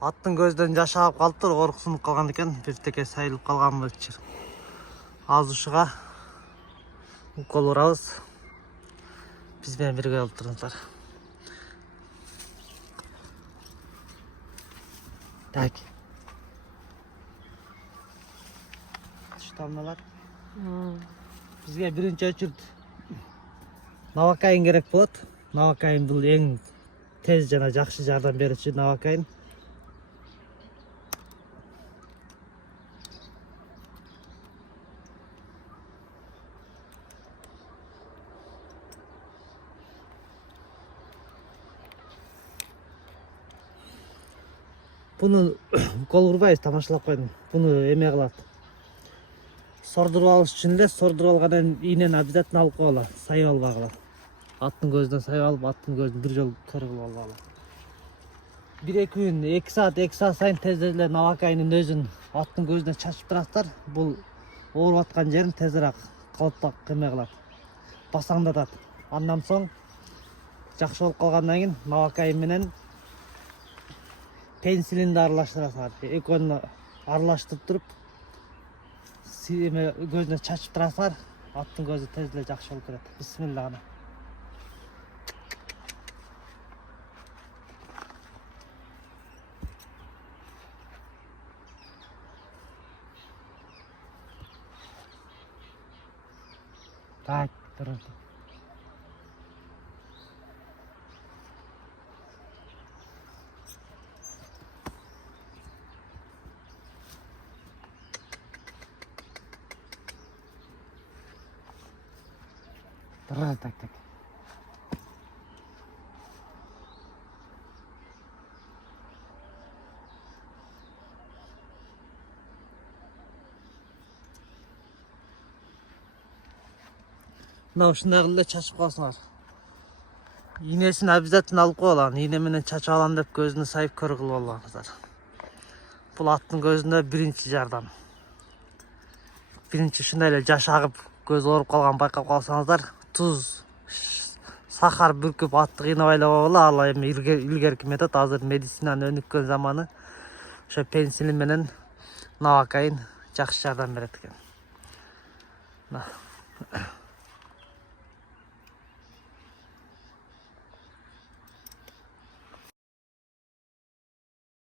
Аттың көзден жашы ағып қалыптыр, қорқысынып қалған екен, бір теке сайылып қалған бөлчір. Аз ұшыға укол ұрабыз. Бізбен бірге олып тұрыңыздар. Так. Штамналар. Бізге бірінші очередь Новокаин керек болады. Новокаин бұл ең тез жана жақсы жардам беруші Новокаин. Бұны укол ұрбайыз, тамашалап қойдым. Бұны еме қылады. Сордырып алыш үшін де, сордырып алғаннан инен обязательно алып қойла, сайып алып ағылады. Аттың көзінен сайып алып, аттың көзін бір жол көріп алып ағылады. 1-2 күн, 2 саат сайын тездетіле Новокаиннің өзін аттың көзінен шашып тұрастар. Бұл ауырып атқан жерін тезірек қалыптақ кеме қылады. Басаңдатады. Андан соң жақсы болып қалғаннан кейін Новокаин менен пенсилинді аралаштырасыңар. Екеуін аралаштырып тұрып, көзіне шашып тұрасыңар, аттың көзі тезле жақсы болып көреді. Бисмилла ғана. Так, тұрды. Так. Мынау шындағында шашып қалсыңар. Инесін обязательно алып қойылған. Инеменен шашып алам деп көзіні сайып көр қылып алғаныңыздар. Бұл аттың көзінде бірінші жардам. Бірінші шынайлы жаш ағып көз орып қалған байқап қалсаңыздар, тұз, сахар бүркіп атты қинап айлап алып, ал эми илгерки метод, азыр медицинаның өнүккөн заманы. Ошо пенсилин менен Новокаин жакшы жардам берет экен.